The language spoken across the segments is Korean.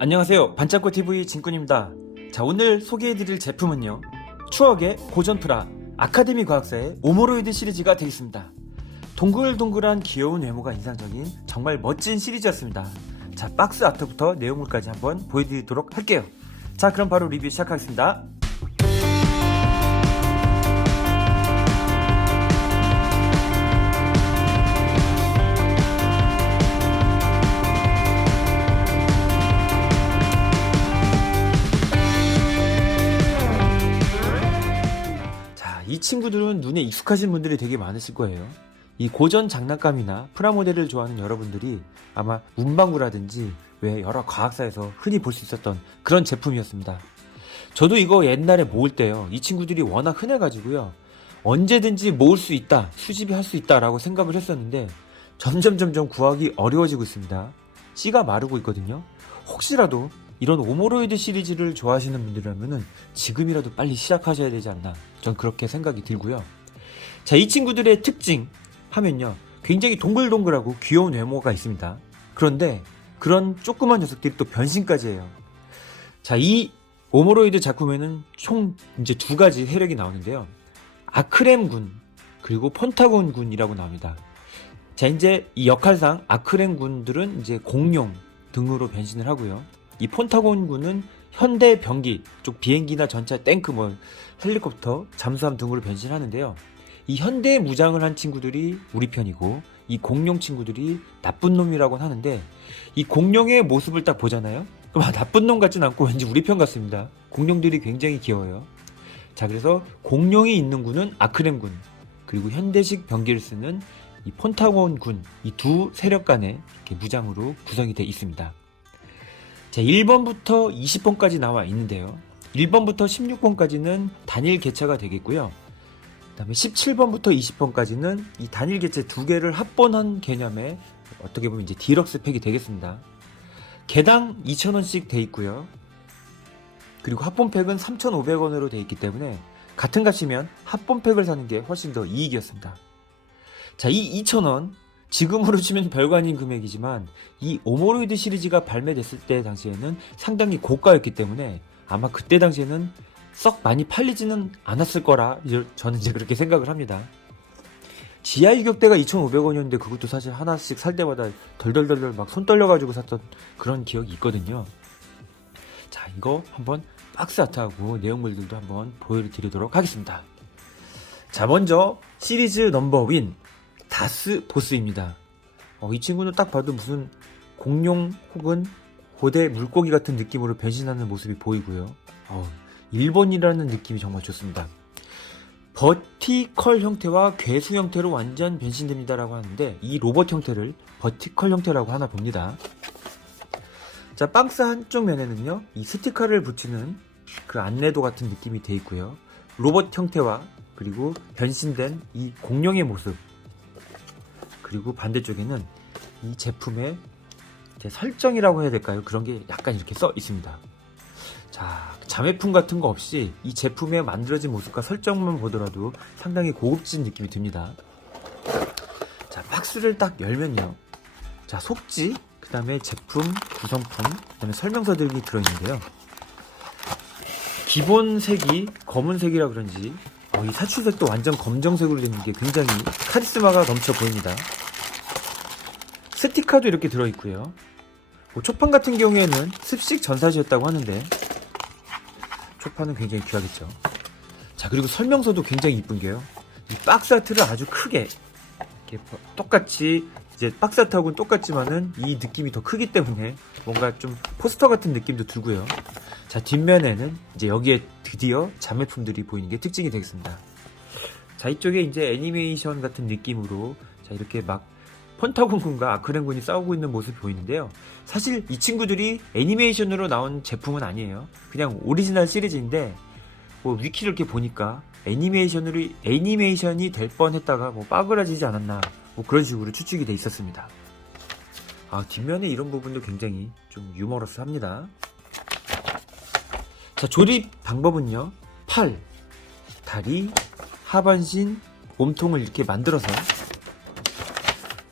안녕하세요. 반짝고 TV 진꾼입니다. 자, 오늘 소개해드릴 제품은요. 추억의 고전프라 아카데미 과학사의 오모로이드 시리즈가 되겠습니다. 동글동글한 귀여운 외모가 인상적인 정말 멋진 시리즈였습니다. 자, 박스 아트부터 내용물까지 한번 보여드리도록 할게요. 자, 그럼 바로 리뷰 시작하겠습니다. 친구들은 눈에 익숙하신 분들이 되게 많으실 거예요. 이 고전 장난감이나 프라모델을 좋아하는 여러분들이 아마 문방구라든지 왜 여러 과학사에서 흔히 볼 수 있었던 그런 제품이었습니다. 저도 이거 옛날에 모을 때요. 이 친구들이 워낙 흔해가지고요. 언제든지 모을 수 있다, 수집이 할 수 있다라고 생각을 했었는데 점점 점점 구하기 어려워지고 있습니다. 씨가 마르고 있거든요. 혹시라도 이런 오모로이드 시리즈를 좋아하시는 분들이라면은 지금이라도 빨리 시작하셔야 되지 않나. 전 그렇게 생각이 들고요. 자, 이 친구들의 특징 하면요. 굉장히 동글동글하고 귀여운 외모가 있습니다. 그런데 그런 조그만 녀석들이 또 변신까지 해요. 자, 이 오모로이드 작품에는 총 이제 두 가지 세력이 나오는데요. 아크렘군 그리고 폰타곤 군이라고 나옵니다. 자, 이제 이 역할상 아크렘 군들은 이제 공룡 등으로 변신을 하고요. 이 폰타곤 군은 현대 병기 쪽 비행기나 전차, 탱크, 뭐 헬리콥터, 잠수함 등으로 변신하는데요. 이 현대 무장을 한 친구들이 우리 편이고 이 공룡 친구들이 나쁜 놈이라고 하는데 이 공룡의 모습을 딱 보잖아요. 그럼 아, 나쁜 놈 같진 않고 왠지 우리 편 같습니다. 공룡들이 굉장히 귀여워요. 자, 그래서 공룡이 있는 군은 아크렘 군, 그리고 현대식 병기를 쓰는 이 폰타곤 군, 이 두 세력 간의 무장으로 구성이 되어 있습니다. 자, 1번부터 20번까지 나와 있는데요. 1번부터 16번까지는 단일 개차가 되겠고요. 그 다음에 17번부터 20번까지는 이 단일 개체 두 개를 합본한 개념의 어떻게 보면 이제 디럭스 팩이 되겠습니다. 개당 2,000원씩 돼 있고요. 그리고 합본팩은 3,500원으로 돼 있기 때문에 같은 값이면 합본팩을 사는 게 훨씬 더 이익이었습니다. 자, 이 2,000원 지금으로 치면 별거 아닌 금액이지만 이 오모로이드 시리즈가 발매됐을 때 당시에는 상당히 고가였기 때문에 아마 그때 당시에는 썩 많이 팔리지는 않았을 거라 저는 이제 그렇게 생각을 합니다. 지하 유격대가 2,500원이었는데 그것도 사실 하나씩 살 때마다 덜덜덜덜 막 손 떨려가지고 샀던 그런 기억이 있거든요. 자, 이거 한번 박스 아트하고 내용물들도 한번 보여드리도록 하겠습니다. 자, 먼저 시리즈 넘버 윈 다스 보스입니다. 어, 이 친구는 딱 봐도 무슨 공룡 혹은 고대 물고기 같은 느낌으로 변신하는 모습이 보이고요. 어, 일본이라는 느낌이 정말 좋습니다. 버티컬 형태와 괴수 형태로 완전 변신됩니다라고 하는데 이 로봇 형태를 버티컬 형태라고 하나 봅니다. 자, 박스 한쪽 면에는요, 이 스티커를 붙이는 그 안내도 같은 느낌이 돼 있고요. 로봇 형태와 그리고 변신된 이 공룡의 모습 그리고 반대쪽에는 이 제품의 설정이라고 해야 될까요? 그런 게 약간 이렇게 써 있습니다. 자, 자매품 같은 거 없이 이 제품의 만들어진 모습과 설정만 보더라도 상당히 고급진 느낌이 듭니다. 자, 박스를 딱 열면요. 자, 속지, 그 다음에 제품, 구성품, 그 다음에 설명서 들이 들어있는데요. 기본 색이 검은색이라 그런지 어, 이 사출색도 완전 검정색으로 되는 게 굉장히 카리스마가 넘쳐 보입니다. 스티커도 이렇게 들어있고요. 뭐 초판 같은 경우에는 습식 전사시였다고 하는데 초판은 굉장히 귀하겠죠. 자 그리고 설명서도 굉장히 이쁜 게요. 이 박스 아트를 아주 크게 이렇게 똑같이 이제 박스 아트하고는 똑같지만은 이 느낌이 더 크기 때문에 뭔가 좀 포스터 같은 느낌도 들고요. 자 뒷면에는 이제 여기에 드디어 자매품들이 보이는 게 특징이 되겠습니다. 자 이쪽에 이제 애니메이션 같은 느낌으로 자 이렇게 막 펀타곤 군과 아크렘 군이 싸우고 있는 모습이 보이는데요. 사실 이 친구들이 애니메이션으로 나온 제품은 아니에요. 그냥 오리지널 시리즈인데 뭐 위키를 이렇게 보니까 애니메이션으로 애니메이션이 될 뻔했다가 뭐 빠그라지지 않았나 뭐 그런 식으로 추측이 돼 있었습니다. 아 뒷면에 이런 부분도 굉장히 좀 유머러스합니다. 자 조립 방법은요. 팔, 다리, 하반신, 몸통을 이렇게 만들어서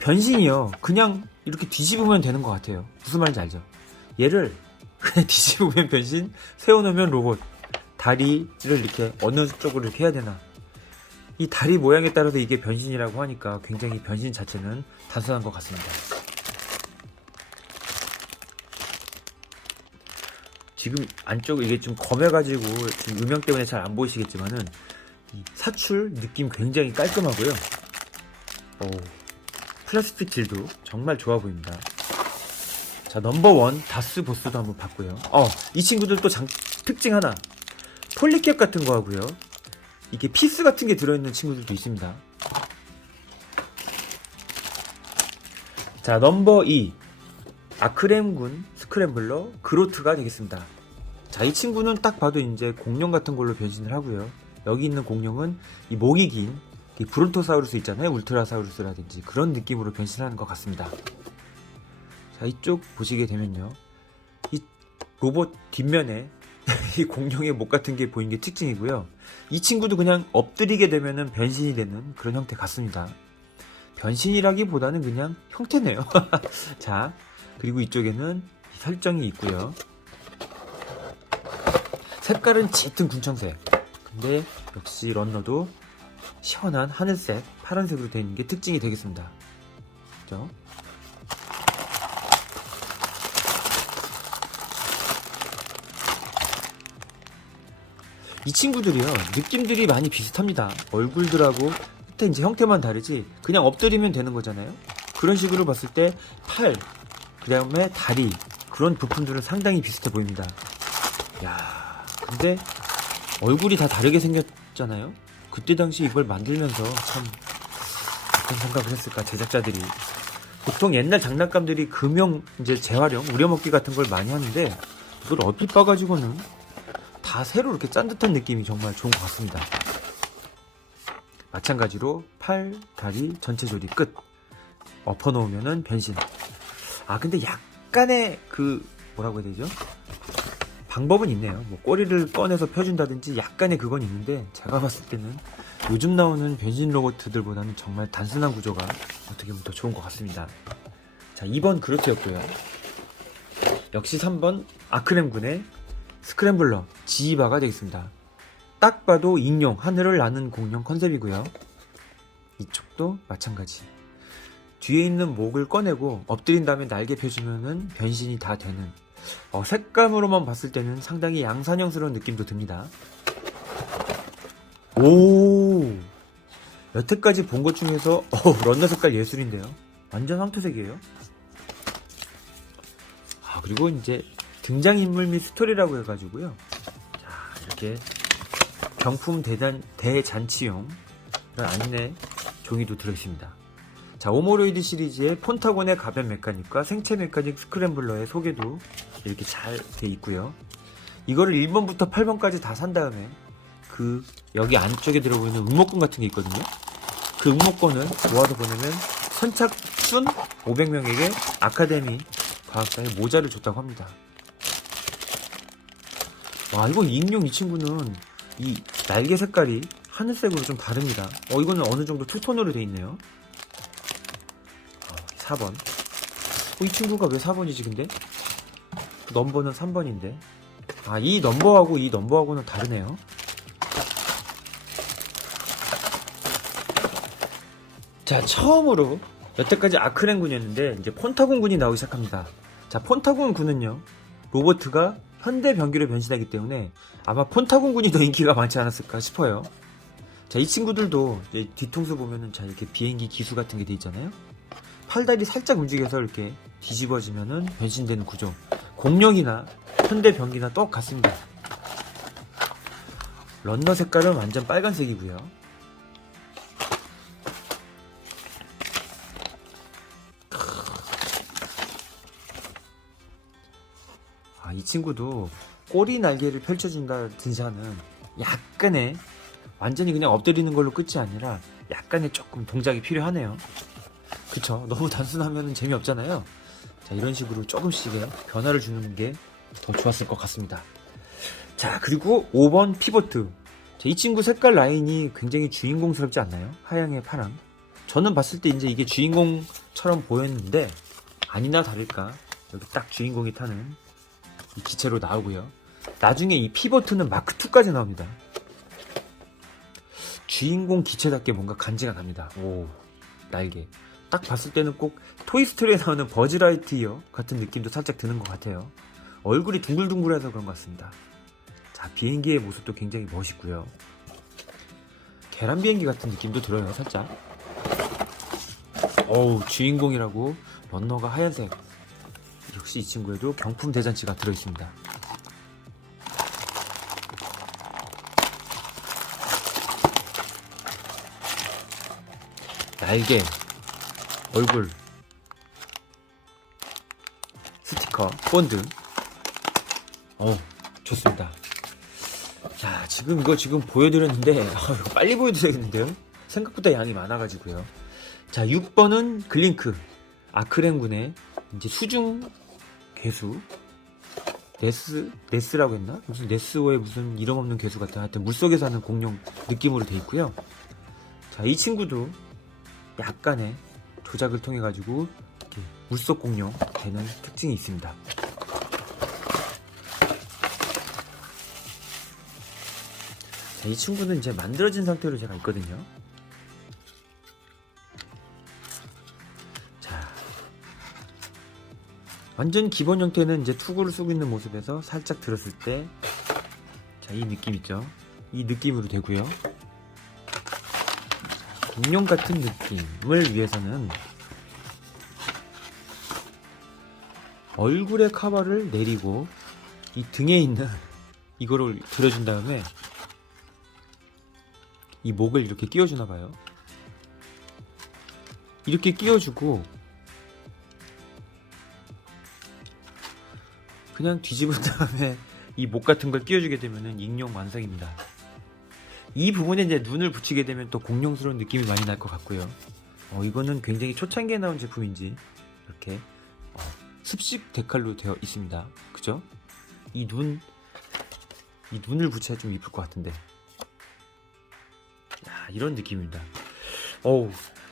변신이요. 그냥 이렇게 뒤집으면 되는 것 같아요. 무슨 말인지 알죠? 얘를 그냥 뒤집으면 변신, 세워놓으면 로봇. 다리를 이렇게 어느 쪽으로 이렇게 해야 되나. 이 다리 모양에 따라서 이게 변신이라고 하니까 굉장히 변신 자체는 단순한 것 같습니다. 지금 안쪽 이게 좀 검해가지고 지금 음영 때문에 잘 안 보이시겠지만은 이 사출 느낌 굉장히 깔끔하고요. 오, 플라스틱 질도 정말 좋아 보입니다. 자 넘버원 다스 보스도 한번 봤고요. 어, 이 친구들 또 장, 특징 하나 폴리캡 같은 거 하고요. 이게 피스 같은 게 들어있는 친구들도 있습니다. 자 넘버 2 아크렘군 스크램블러 그로트가 되겠습니다. 자, 이 친구는 딱 봐도 이제 공룡 같은 걸로 변신을 하고요. 여기 있는 공룡은 이 목이 긴, 이 브론토사우루스 있잖아요. 울트라사우루스라든지 그런 느낌으로 변신하는 것 같습니다. 자, 이쪽 보시게 되면요. 이 로봇 뒷면에 이 공룡의 목 같은 게 보이는 게 특징이고요. 이 친구도 그냥 엎드리게 되면은 변신이 되는 그런 형태 같습니다. 변신이라기보다는 그냥 형태네요. 자, 그리고 이쪽에는 이 설정이 있고요. 색깔은 짙은 군청색. 근데 역시 런너도 시원한 하늘색, 파란색으로 되어 있는 게 특징이 되겠습니다. 그죠? 이 친구들이요, 느낌들이 많이 비슷합니다. 얼굴들하고 끝에 이제 형태만 다르지, 그냥 엎드리면 되는 거잖아요? 그런 식으로 봤을 때, 팔, 그 다음에 다리, 그런 부품들은 상당히 비슷해 보입니다. 야 근데 얼굴이 다 다르게 생겼잖아요? 그때 당시 이걸 만들면서 참 어떤 생각을 했을까 제작자들이. 보통 옛날 장난감들이 금형 이제 재활용 우려먹기 같은 걸 많이 하는데 이걸 얼핏 봐가지고는 다 새로 이렇게 짠 듯한 느낌이 정말 좋은 것 같습니다. 마찬가지로 팔, 다리, 전체 조리 끝. 엎어놓으면은 변신. 아 근데 약간의 그 뭐라고 해야 되죠? 방법은 있네요. 뭐 꼬리를 꺼내서 펴준다든지 약간의 그건 있는데 제가 봤을 때는 요즘 나오는 변신 로봇들보다는 정말 단순한 구조가 어떻게 보면 더 좋은 것 같습니다. 자, 2번 그루트였고요. 역시 3번 아크렘군의 스크램블러 지이바가 되겠습니다. 딱 봐도 인용 하늘을 나는 공룡 컨셉이고요. 이쪽도 마찬가지. 뒤에 있는 목을 꺼내고 엎드린 다음에 날개 펴주면은 변신이 다 되는 어, 색감으로만 봤을 때는 상당히 양산형스러운 느낌도 듭니다. 오 여태까지 본 것 중에서 어, 런너 색깔 예술인데요. 완전 황토색이에요. 아 그리고 이제 등장인물 및 스토리라고 해가지고요. 자 이렇게 경품 대단 대잔치용 이런 안내 종이도 들어있습니다. 자, 오모로이드 시리즈의 폰타곤의 가변 메카닉과 생체 메카닉 스크램블러의 소개도 이렇게 잘 돼 있고요. 이거를 1번부터 8번까지 다 산 다음에 그 여기 안쪽에 들어보이는 응모권 같은 게 있거든요. 그 응모권을 모아서 보내면 선착순 500명에게 아카데미 과학상의 모자를 줬다고 합니다. 와, 이거 인용 이 친구는 이 날개 색깔이 하늘색으로 좀 다릅니다. 어, 이거는 어느 정도 투톤으로 돼 있네요. 4번. 어, 이 친구가 왜 4번이지, 근데? 그 넘버는 3번인데. 아, 이 넘버하고 이 넘버하고는 다르네요. 자, 처음으로 여태까지 아크렌 군이었는데 이제 폰타곤 군이 나오기 시작합니다. 자, 폰타곤 군은요. 로버트가 현대 병기로 변신하기 때문에 아마 폰타곤 군이 더 인기가 많지 않았을까 싶어요. 자, 이 친구들도 뒤통수 보면은 자, 이렇게 비행기 기수 같은 게 돼 있잖아요. 팔다리 살짝 움직여서 이렇게 뒤집어지면은 변신되는 구조. 공룡이나 현대 병기나 똑같습니다. 런너 색깔은 완전 빨간색이고요. 아, 이 친구도 꼬리 날개를 펼쳐준다든지 하는 약간의 완전히 그냥 엎드리는 걸로 끝이 아니라 약간의 조금 동작이 필요하네요. 그쵸. 너무 단순하면 재미없잖아요. 자, 이런 식으로 조금씩의 변화를 주는 게 더 좋았을 것 같습니다. 자, 그리고 5번 피보트. 자, 이 친구 색깔 라인이 굉장히 주인공스럽지 않나요? 하양의 파랑. 저는 봤을 때 이제 이게 주인공처럼 보였는데, 아니나 다를까. 여기 딱 주인공이 타는 이 기체로 나오고요. 나중에 이 피버트는 마크 2까지 나옵니다. 주인공 기체답게 뭔가 간지가 납니다. 오 날개. 딱 봤을 때는 꼭 토이스토리에 나오는 버즈라이트 이어 같은 느낌도 살짝 드는 것 같아요. 얼굴이 둥글둥글해서 그런 것 같습니다. 자 비행기의 모습도 굉장히 멋있고요. 계란 비행기 같은 느낌도 들어요, 살짝. 어우 주인공이라고 런너가 하얀색. 역시 이 친구에도 경품 대잔치가 들어있습니다. 날개, 얼굴, 스티커, 본드. 어, 좋습니다. 자, 지금 이거 지금 보여드렸는데, 아, 이거 빨리 보여드려야겠는데요? 생각보다 양이 많아가지고요. 자, 6번은 글링크. 아크랭군의 이제 수중 괴수. 네스, 네스라고 했나? 무슨 네스호의 무슨 이름 없는 괴수 같은 하여튼 물속에 사는 공룡 느낌으로 돼 있고요. 자, 이 친구도 약간의 조작을 통해 가지고 물속 공룡 되는 특징이 있습니다. 자, 이 친구는 이제 만들어진 상태로 제가 있거든요. 자, 완전 기본 형태는 이제 투구를 쓰고 있는 모습에서 살짝 들었을 때, 자, 이 느낌 있죠? 이 느낌으로 되고요. 공룡 같은 느낌을 위해서는 얼굴의 커버를 내리고 이 등에 있는 이거를 들어준 다음에 이 목을 이렇게 끼워주나 봐요. 이렇게 끼워주고 그냥 뒤집은 다음에 이 목 같은 걸 끼워주게 되면은 익룡 완성입니다. 이 부분에 이제 눈을 붙이게 되면 또 공룡스러운 느낌이 많이 날 것 같고요. 어, 이거는 굉장히 초창기에 나온 제품인지 이렇게 어, 습식 데칼로 되어 있습니다. 그죠? 이 눈, 이 눈을 붙여야 좀 이쁠 것 같은데. 야, 이런 느낌입니다. 어우,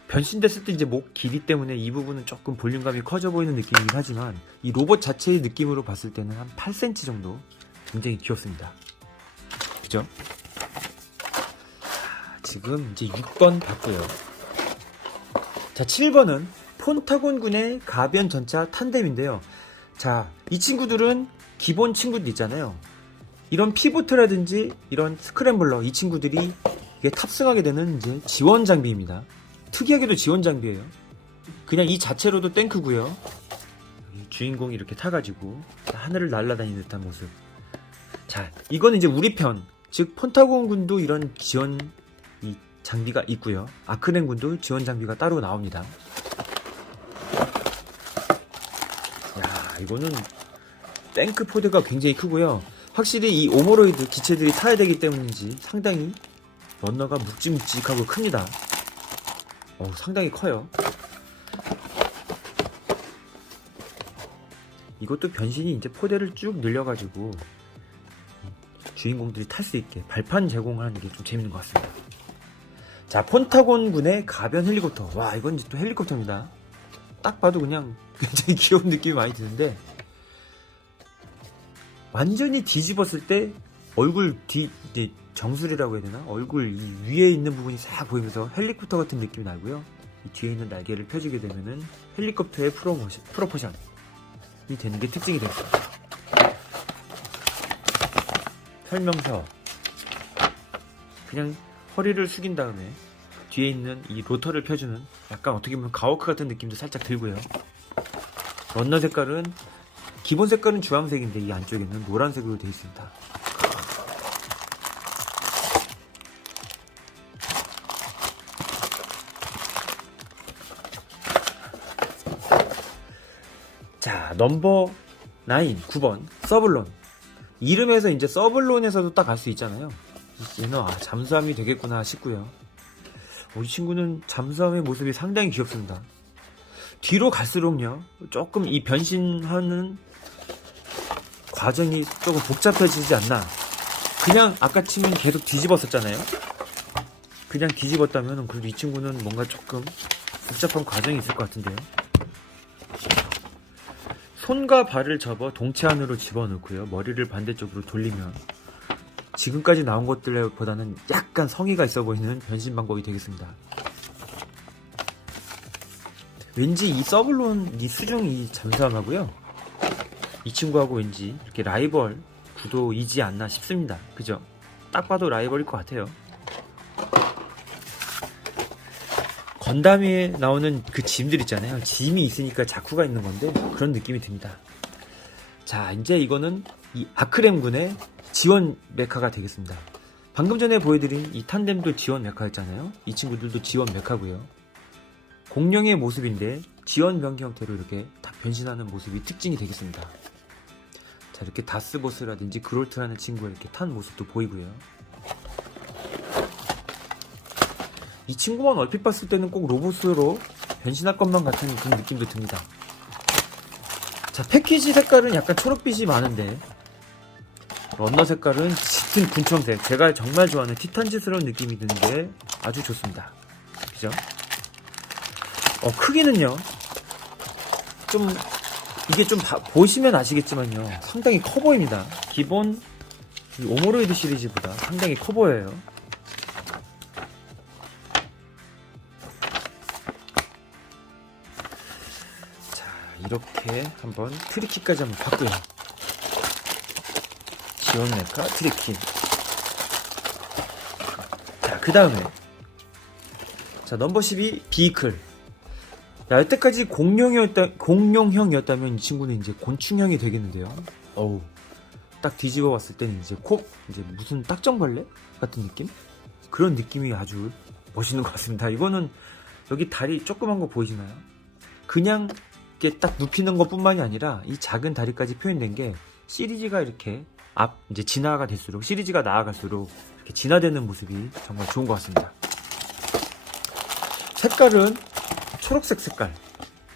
변신됐을 때 이제 목 길이 때문에 이 부분은 조금 볼륨감이 커져 보이는 느낌이긴 하지만 이 로봇 자체의 느낌으로 봤을 때는 한 8cm 정도 굉장히 귀엽습니다. 그죠? 지금 이제 6번 봤고요. 자, 7번은 폰타곤군의 가변 전차 탄뎀인데요. 자, 이 친구들은 기본 친구들 있잖아요. 이런 피보트라든지 이런 스크램블러 이 친구들이 이게 탑승하게 되는 이제 지원 장비입니다. 특이하게도 지원 장비예요. 그냥 이 자체로도 탱크고요. 여기 주인공이 이렇게 타가지고 하늘을 날아다니는 듯한 모습. 자, 이거는 이제 우리 편, 즉 폰타곤 군도 이런 지원 이 장비가 있고요. 아크렌 군도 지원 장비가 따로 나옵니다. 야, 이거는 탱크 포대가 굉장히 크고요. 확실히 이 오모로이드 기체들이 타야 되기 때문인지 상당히 런너가 묵직묵직하고 큽니다. 어, 상당히 커요. 이것도 변신이 이제 포대를 쭉 늘려가지고 주인공들이 탈 수 있게 발판 제공하는 게 좀 재밌는 것 같습니다. 자, 폰타곤 군의 가변 헬리콥터. 와, 이건 이제 또 헬리콥터입니다. 딱 봐도 그냥 굉장히 귀여운 느낌이 많이 드는데, 완전히 뒤집었을 때 얼굴 뒤, 정수리라고 해야 되나? 얼굴 이 위에 있는 부분이 싹 보이면서 헬리콥터 같은 느낌이 나고요. 이 뒤에 있는 날개를 펴주게 되면은 헬리콥터의 프로모션, 프로포션이 되는 게 특징이 됩니다. 설명서. 그냥 허리를 숙인 다음에 뒤에 있는 이 로터를 펴주는 약간 어떻게 보면 가워크 같은 느낌도 살짝 들고요. 런너 색깔은 기본 색깔은 주황색인데 이 안쪽에는 노란색으로 되어 있습니다. 자, 넘버 9, 9번 서블론. 이름에서 이제 서블론에서도 딱 알 수 있잖아요. 얘는 아, 잠수함이 되겠구나 싶고요. 어, 이 친구는 잠수함의 모습이 상당히 귀엽습니다. 뒤로 갈수록요, 조금 이 변신하는 과정이 조금 복잡해지지 않나. 그냥 아까 치면 계속 뒤집었었잖아요. 그냥 뒤집었다면 그래도 이 친구는 뭔가 조금 복잡한 과정이 있을 것 같은데요. 손과 발을 접어 동체 안으로 집어넣고요. 머리를 반대쪽으로 돌리면 지금까지 나온 것들보다는 약간 성의가 있어 보이는 변신 방법이 되겠습니다. 왠지 이 서블론 이 수중 이 잠수함하고요. 이 친구하고 왠지 이렇게 라이벌 구도이지 않나 싶습니다. 그죠? 딱 봐도 라이벌일 것 같아요. 건담에 나오는 그 짐들 있잖아요. 짐이 있으니까 자쿠가 있는 건데 그런 느낌이 듭니다. 자, 이제 이거는 이 아크렘군의 지원 메카가 되겠습니다. 방금 전에 보여드린 이 탄뎀도 지원 메카였잖아요. 이 친구들도 지원 메카고요. 공룡의 모습인데 지원 병기 형태로 이렇게 다 변신하는 모습이 특징이 되겠습니다. 자, 이렇게 다스보스라든지 그롤트라는 친구가 이렇게 탄 모습도 보이고요. 이 친구만 얼핏 봤을 때는 꼭 로봇으로 변신할 것만 같은 그런 느낌도 듭니다. 자, 패키지 색깔은 약간 초록빛이 많은데 런너 색깔은 짙은 군청색. 제가 정말 좋아하는 티탄지스러운 느낌이 드는 게 아주 좋습니다. 그죠? 어, 크기는요. 좀 이게 좀 봐- 보시면 아시겠지만요. 상당히 커 보입니다. 기본 이 오모로이드 시리즈보다 상당히 커 보여요. 자, 이렇게 한번 트리키까지 한번 봤고요. 지원 메카 트리키. 자, 그 다음에 자 넘버 12 비클. 야, 여태까지 공룡이었다, 공룡형이었다면 이 친구는 이제 곤충형이 되겠는데요. 어우, 딱 뒤집어 봤을 때는 이제 코, 이제 무슨 딱정벌레 같은 느낌? 그런 느낌이 아주 멋있는 것 같습니다. 이거는 여기 다리 조그만 거 보이시나요? 그냥 이렇게 딱 눕히는 것 뿐만이 아니라 이 작은 다리까지 표현된 게 시리즈가 이렇게 앞, 이제 진화가 될수록, 시리즈가 나아갈수록 이렇게 진화되는 모습이 정말 좋은 것 같습니다. 색깔은 초록색 색깔.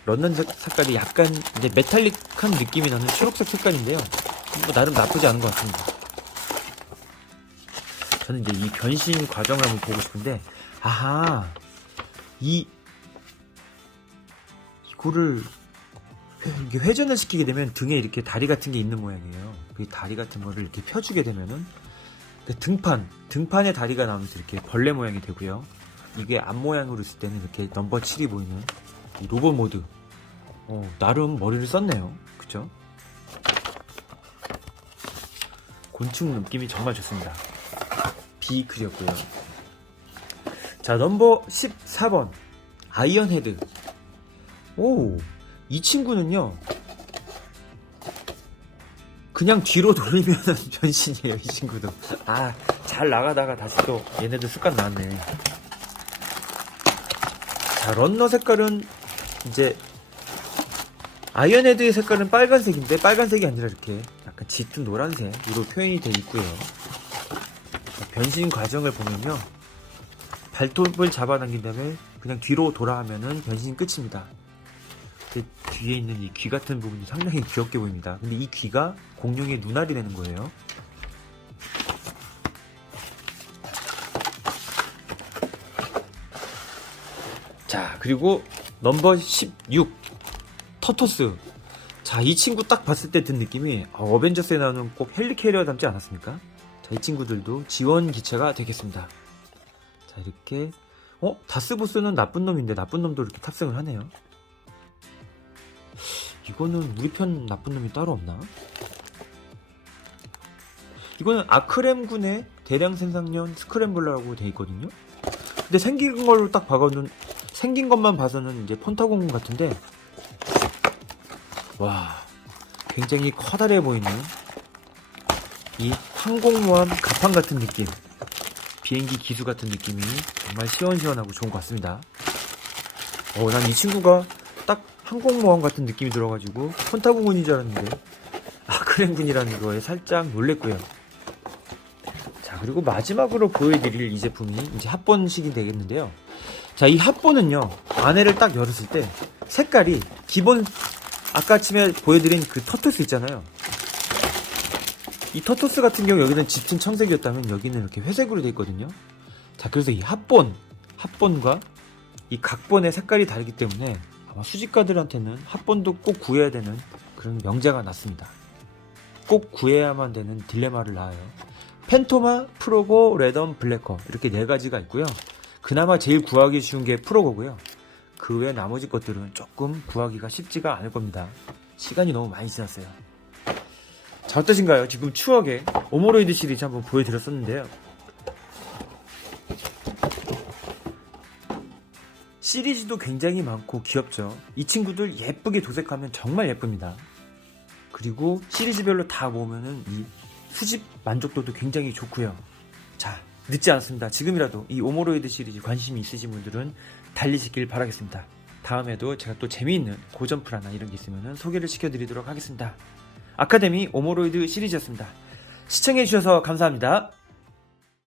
런던 색- 색깔이 약간 이제 메탈릭한 느낌이 나는 초록색 색깔인데요. 뭐 나름 나쁘지 않은 것 같습니다. 저는 이제 이 변신 과정을 한번 보고 싶은데, 아하, 이, 이거를, 회- 이게 회전을 시키게 되면 등에 이렇게 다리 같은 게 있는 모양이에요. 그 다리 같은 거를 이렇게 펴주게 되면은, 그 등판, 등판에 다리가 나오면서 이렇게 벌레 모양이 되고요. 이게 앞 모양으로 있을 때는 이렇게 넘버 7이 보이는 이 로봇 모드. 어, 나름 머리를 썼네요. 그쵸? 곤충 느낌이 정말 좋습니다. 비클이었고요. 자, 넘버 14번. 아이언 헤드. 오, 이 친구는요. 그냥 뒤로 돌리면 변신이에요, 이 친구도. 아, 잘 나가다가 다시 또 얘네들 습관 나왔네. 자, 런너 색깔은 이제 아이언헤드의 색깔은 빨간색인데 빨간색이 아니라 이렇게 약간 짙은 노란색으로 표현이 되어 있고요. 자, 변신 과정을 보면요. 발톱을 잡아당긴 다음에 그냥 뒤로 돌아가면은 변신 끝입니다. 그 뒤에 있는 이 귀 같은 부분이 상당히 귀엽게 보입니다. 근데 이 귀가 공룡의 눈알이 되는 거예요. 자, 그리고 넘버 16 터토스. 자, 이 친구 딱 봤을 때 든 느낌이 어, 어벤져스에 나오는 꼭 헬리캐리어 닮지 않았습니까? 자, 이 친구들도 지원 기체가 되겠습니다. 자, 이렇게 어? 다스보스는 나쁜 놈인데 나쁜 놈도 이렇게 탑승을 하네요. 이거는 우리 편 나쁜 놈이 따로 없나? 이거는 아크렘군의 대량 생산용 스크램블러라고 돼 있거든요. 근데 생긴 걸로 딱 봐서는 생긴 것만 봐서는 이제 폰타곤 같은데 와 굉장히 커다래 보이는 이 항공모함 가판 같은 느낌 비행기 기수 같은 느낌이 정말 시원시원하고 좋은 것 같습니다 어 난 이 친구가 딱 항공모함 같은 느낌이 들어가지고 폰타곤군인 줄 알았는데 아크렘군이라는 거에 살짝 놀랬고요 자 그리고 마지막으로 보여드릴 이 제품이 이제 합본식이 되겠는데요 자, 이 합본은요, 안에를 딱 열었을 때, 색깔이, 기본, 아까 아침에 보여드린 그 터토스 있잖아요. 이 터토스 같은 경우 여기는 짙은 청색이었다면 여기는 이렇게 회색으로 되어 있거든요. 자, 그래서 이 합본, 합본과 이 각본의 색깔이 다르기 때문에 아마 수집가들한테는 합본도 꼭 구해야 되는 그런 명제가 났습니다. 꼭 구해야만 되는 딜레마를 낳아요. 펜토마, 프로고, 레덤, 블랙거 이렇게 네 가지가 있고요. 그나마 제일 구하기 쉬운 게 프로고고요. 그 외 나머지 것들은 조금 구하기가 쉽지가 않을 겁니다. 시간이 너무 많이 지났어요. 자 어떠신가요? 지금 추억의 오모로이드 시리즈 한번 보여드렸었는데요. 시리즈도 굉장히 많고 귀엽죠. 이 친구들 예쁘게 도색하면 정말 예쁩니다. 그리고 시리즈별로 다 모으면은 이 수집 만족도도 굉장히 좋고요. 자, 늦지 않습니다. 지금이라도 이 오모로이드 시리즈 관심이 있으신 분들은 달리시길 바라겠습니다. 다음에도 제가 또 재미있는 고전 프라나 이런 게 있으면 소개를 시켜드리도록 하겠습니다. 아카데미 오모로이드 시리즈였습니다. 시청해주셔서 감사합니다.